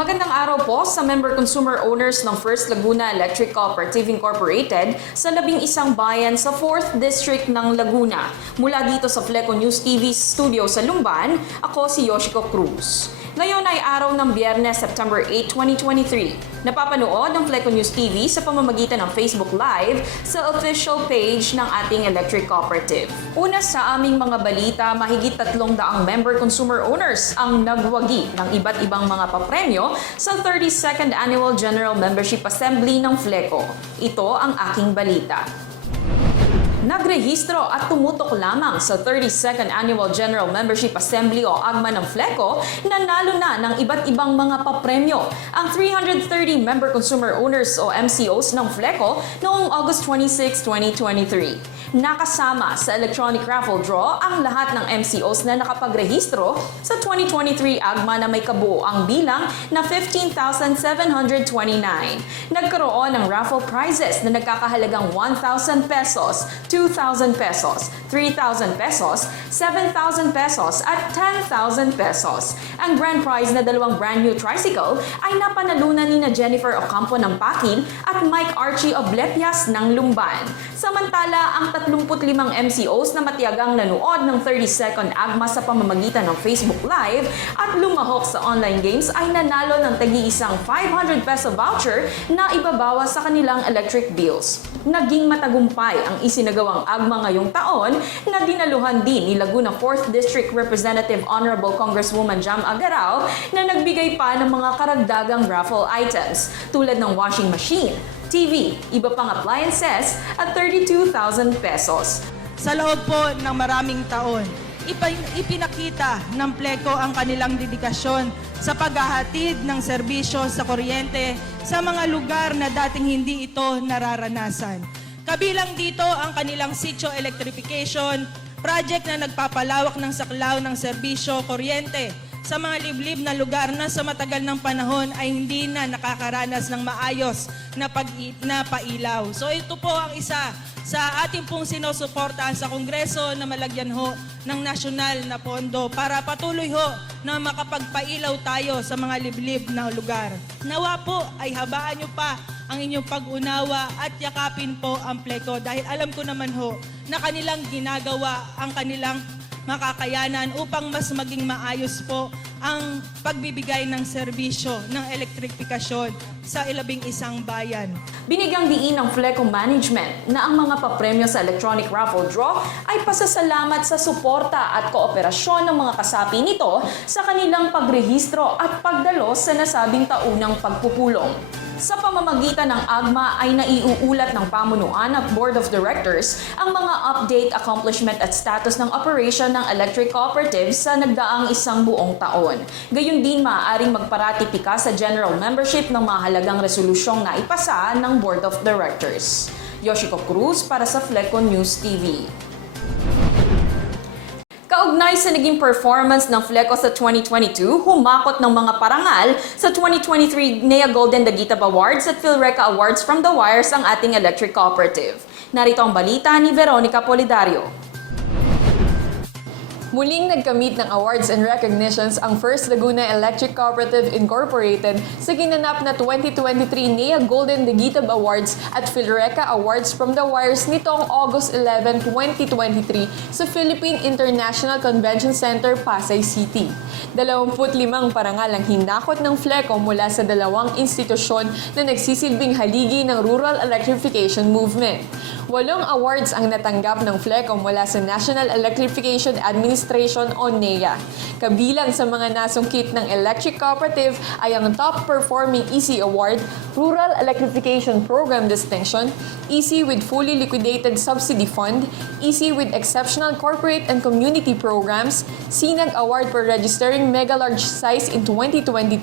Magandang araw po sa member consumer owners ng First Laguna Electric Cooperative Incorporated sa 11 bayan sa 4th District ng Laguna. Mula dito sa Fleco News TV studio sa Lumban, ako si Yoshiko Cruz. Ngayon ay araw ng Biyernes, September 8, 2023. Napapanood ng Fleco News TV sa pamamagitan ng Facebook Live sa official page ng ating electric cooperative. Una sa aming mga balita, mahigit 300 member consumer owners ang nagwagi ng iba't ibang mga papremyo sa 32nd Annual General Membership Assembly ng Fleco. Ito ang aking balita. Nagrehistro at tumutok lamang sa 32nd Annual General Membership Assembly o AGMA ng Fleco, nanalo na ng iba't ibang mga papremyo ang 330 member consumer owners o MCOs ng Fleco noong August 26, 2023. Nakasama sa electronic raffle draw ang lahat ng MCOs na nakapagrehistro sa 2023 AGMA na may kabuoang bilang na 15,729. Nagkaroon ng raffle prizes na nagkakahalagang 1,000 pesos, 2,000 pesos, 3,000 pesos, 7,000 pesos at 10,000 pesos. Ang grand prize na dalawang brand new tricycle ay napanalunan ni na Jennifer Ocampo ng Pakin at Mike Archie Obletias ng Lumban. Samantala, ang 35 MCOs na matiyagang nanood ng 32nd AGMA sa pamamagitan ng Facebook Live at lumahok sa online games ay nanalo ng tagi-isang 500 peso voucher na ibabawas sa kanilang electric bills. Naging matagumpay ang isinagawang AGMA ngayong taon na dinaluhan din ni Laguna 4th District Representative Honorable Congresswoman Jam Agarao na nagbigay pa ng mga karagdagang raffle items tulad ng washing machine, TV, iba pang appliances at 32,000 pesos. Sa loob po ng maraming taon, ipinakita ng Fleco ang kanilang dedikasyon sa paghahatid ng serbisyo sa kuryente sa mga lugar na dating hindi ito nararanasan. Kabilang dito ang kanilang sitio electrification project na nagpapalawak ng saklaw ng serbisyo kuryente sa mga liblib na lugar na sa matagal ng panahon ay hindi na nakakaranas ng maayos na pailaw. So ito po ang isa sa ating pong sinusuportahan sa Kongreso na malagyan ho ng nasyonal na pondo para patuloy ho na makapagpailaw tayo sa mga liblib na lugar. Nawa po ay habaan nyo pa ang inyong pag-unawa at yakapin po ang Fleco dahil alam ko naman ho na kanilang ginagawa ang kanilang makakayanan upang mas maging maayos po ang pagbibigay ng serbisyo ng elektrifikasyon sa 11 bayan. Binigyang diin ng Fleco Management na ang mga papremyo sa electronic raffle draw ay pasasalamat sa suporta at kooperasyon ng mga kasapi nito sa kanilang pagrehistro at pagdalo sa nasabing taunang pagpupulong. Sa pamamagitan ng AGMA ay naiuulat ng pamunuan at Board of Directors ang mga update, accomplishment at status ng operation ng electric cooperative sa nagdaang isang buong taon. Gayun din maaaring magparatipika sa general membership ng mahalagang resolusyong na ipasa ng Board of Directors. Yoshiko Cruz para sa Fleco News TV. Kaugnay sa naging performance ng Fleco sa 2022, humakot ng mga parangal sa 2023 NEA Golden Daguitab Awards at PhilReca Awards from the Wires ang ating electric cooperative. Narito ang balita ni Veronica Polidario. Muling nagkamit ng awards and recognitions ang First Laguna Electric Cooperative Incorporated sa ginanap na 2023 NEA Golden Daguitab Awards at PhilReca Awards from the Wires nitong August 11, 2023 sa Philippine International Convention Center, Pasay City. 25 parangal ang hinakot ng Fleco mula sa dalawang institusyon na nagsisilbing haligi ng rural electrification movement. 8 awards ang natanggap ng Fleco mula sa National Electrification Administration o NEA. Kabilang sa mga nasungkit ng electric cooperative ay ang Top Performing EC Award, Rural Electrification Program Distinction, EC with Fully Liquidated Subsidy Fund, EC with Exceptional Corporate and Community Programs, SINAG Award for Registering Mega Large Size in 2022,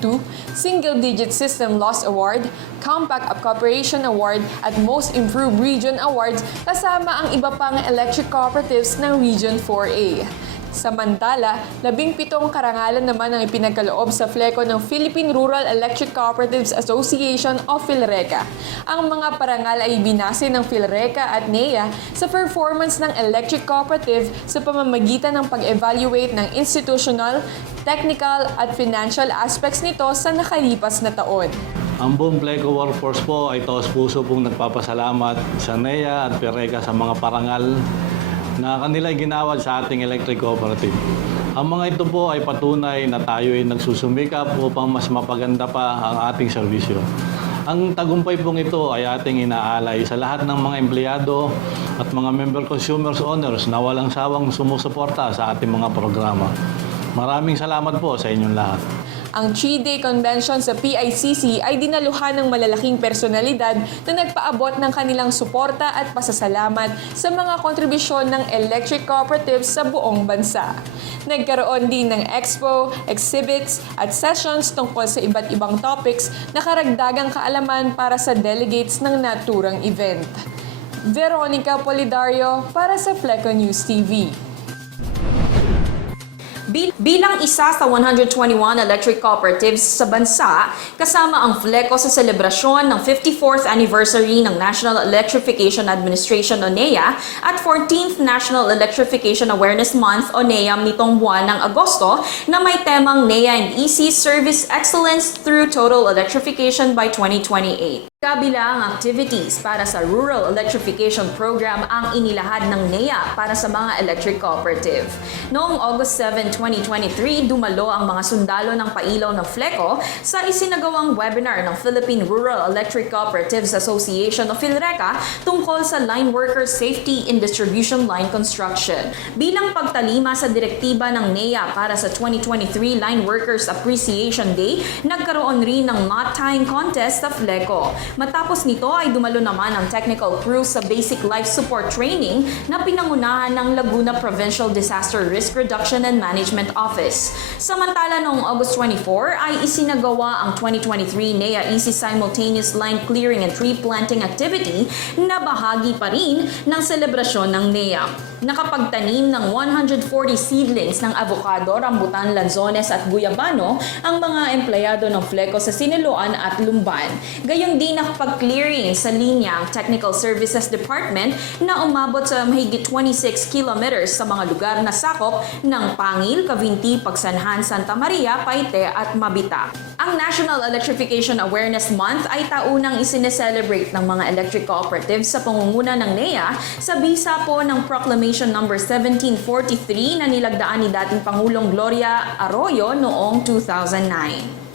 Single Digit System Loss Award, Compact Cooperation Award at Most Improved Region Awards kasama ang iba pang electric cooperatives ng Region 4A. Samantala, 17 karangalan naman ang ipinagkaloob sa FLECO ng Philippine Rural Electric Cooperatives Association o PhilReca. Ang mga parangal ay binase ng PhilReca at NEA sa performance ng electric cooperative sa pamamagitan ng pag-evaluate ng institutional, technical at financial aspects nito sa nakalipas na taon. Ang buong PLECO workforce po ay taos-puso pong nagpapasalamat sa NEA at PhilReca sa mga parangal na kanila ginawad sa ating electric cooperative. Ang mga ito po ay patunay na tayo ay nagsusumikap upang mas mapaganda pa ang ating serbisyo. Ang tagumpay pong ito ay ating inaalay sa lahat ng mga empleyado at mga member consumers owners na walang sawang sumusuporta sa ating mga programa. Maraming salamat po sa inyong lahat. Ang 3-day convention sa PICC ay dinaluhan ng malalaking personalidad na nagpaabot ng kanilang suporta at pasasalamat sa mga kontribusyon ng electric cooperatives sa buong bansa. Nagkaroon din ng expo, exhibits at sessions tungkol sa iba't ibang topics na karagdagang kaalaman para sa delegates ng naturang event. Veronica Polidario para sa FLECO News TV. Bilang isa sa 121 electric cooperatives sa bansa, kasama ang FLECO sa selebrasyon ng 54th anniversary ng National Electrification Administration o NEA at 14th National Electrification Awareness Month o NEAM nitong buwan ng Agosto na may temang NEA and EC Service Excellence through Total Electrification by 2028. Kabilang activities para sa Rural Electrification Program ang inilahad ng NEA para sa mga electric cooperative. Noong August 7, 2023, dumalo ang mga sundalo ng pailaw ng FLECO sa isinagawang webinar ng Philippine Rural Electric Cooperatives Association o PhilReca tungkol sa line worker safety in distribution line construction. Bilang pagtalima sa direktiba ng NEA para sa 2023 Line Workers Appreciation Day, nagkaroon rin ng knot tying contest sa FLECO. Matapos nito ay dumalo naman ang technical crew sa Basic Life Support Training na pinangunahan ng Laguna Provincial Disaster Risk Reduction and Management Office. Samantala noong August 24 ay isinagawa ang 2023 NEA EC Simultaneous Line Clearing and Tree Planting Activity na bahagi pa rin ng selebrasyon ng NEA. Nakapagtanim ng 140 seedlings ng avocado, rambutan, lanzones at guyabano ang mga empleyado ng FLECO sa Siniloan at Lumban. Gayon din nakapag-clearing sa linya ang Technical Services Department na umabot sa mahigit 26 kilometers sa mga lugar na sakop ng Pangil, Cavinti, Pagsanhan, Santa Maria, Paite at Mabita. Ang National Electrification Awareness Month ay taunang isineselebrate ng mga electric cooperatives sa pangunguna ng NEA sa bisa po ng Proclamation No. 1743 na nilagdaan ni dating Pangulong Gloria Arroyo noong 2009.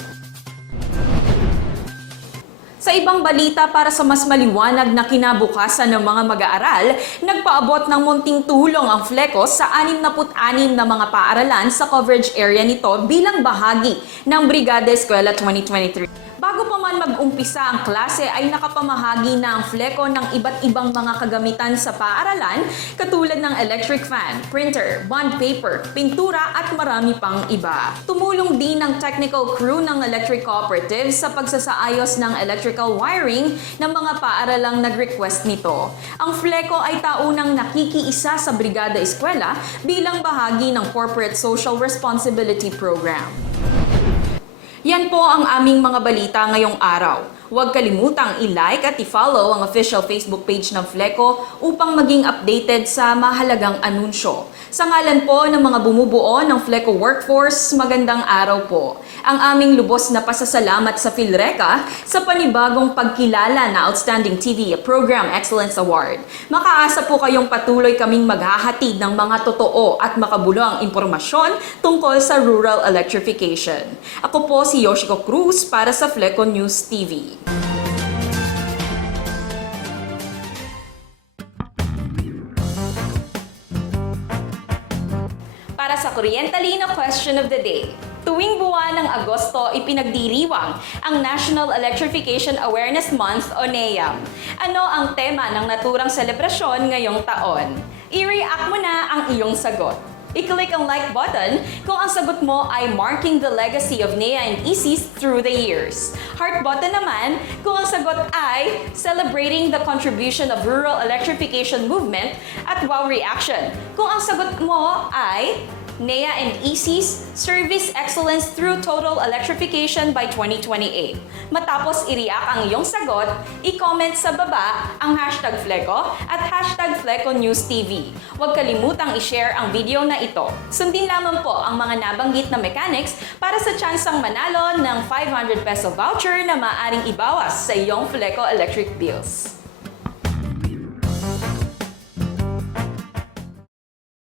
Sa ibang balita para sa mas maliwanag na kinabukasan ng mga mag-aaral, nagpaabot ng munting tulong ang FLECO sa 66 na mga paaralan sa coverage area nito bilang bahagi ng Brigada Eskwela 2023. Bago pa man mag-umpisa ang klase ay nakapamahagi na ang FLECO ng iba't ibang mga kagamitan sa paaralan katulad ng electric fan, printer, bond paper, pintura at marami pang iba. Tumulong din ang technical crew ng electric cooperative sa pagsasaayos ng electrical wiring ng mga paaralang nag-request nito. Ang FLECO ay taunang nakikiisa sa Brigada Eskwela bilang bahagi ng Corporate Social Responsibility Program. Yan po ang aming mga balita ngayong araw. Huwag kalimutang i-like at i-follow ang official Facebook page ng FLECO upang maging updated sa mahalagang anunsyo. Sa ngalan po ng mga bumubuo ng FLECO workforce, magandang araw po. Ang aming lubos na pasasalamat sa PhilReca sa panibagong pagkilala na Outstanding TV Program Excellence Award. Makaasa po kayong patuloy kaming maghahatid ng mga totoo at makabuluhang impormasyon tungkol sa rural electrification. Ako po si Yoshiko Cruz para sa FLECO News TV. Para sa Kuryente-Talino Question of the Day. Tuwing buwan ng Agosto, ipinagdiriwang ang National Electrification Awareness Month o NEAM. Ano ang tema ng naturang selebrasyon ngayong taon? I-react mo na ang iyong sagot. I-click ang like button kung ang sagot mo ay marking the legacy of NEA and ECs through the years. Heart button naman kung ang sagot ay celebrating the contribution of rural electrification movement at wow reaction kung ang sagot mo ay NEA and EC's Service Excellence through Total Electrification by 2028. Matapos i-react ang iyong sagot, i-comment sa baba ang hashtag Fleco at hashtag Fleco News TV. Huwag kalimutang i-share ang video na ito. Sundin lamang po ang mga nabanggit na mechanics para sa tsansang manalo ng 500 peso voucher na maaaring ibawas sa iyong Fleco electric bills.